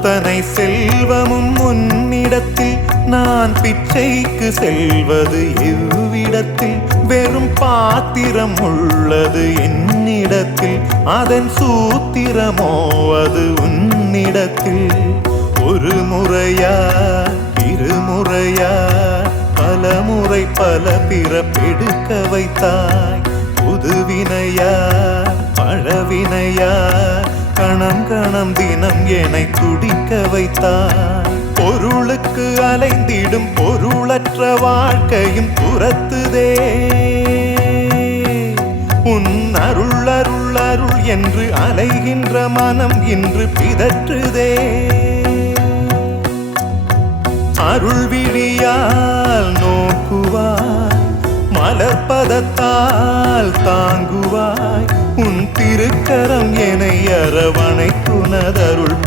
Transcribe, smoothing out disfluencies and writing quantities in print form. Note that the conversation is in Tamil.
அத்தனை செல்வமும் உன்னிடத்தில் நான் பிச்சைக்கு செல்வது எவ்விடத்தில் வெறும் பாத்திரம் உள்ளது என்னிடத்தில் அதன் சூத்திரமோ அது உன்னிடத்தில் ஒரு முறையா இருமுறையா பல முறை பல பிறப்பெடுக்க வைத்தாய் புதுவினையா பழவினையா கணம் கணம் தினம் என்னை துடிக்க வைத்தாய் பொருளுக்கு அலைந்திடும் பொருளற்ற வாழ்க்கையும் துரத்துதே உன் அருள் அருள் அருள் என்று அலைகின்ற மனம் இன்று பிதற்றுதே அருள் விழியால் நோக்குவாய் மலர்பதத்தால் தாங்குவாய் உன் திருக்கரம் என்னை அரவணைத்துனதருள்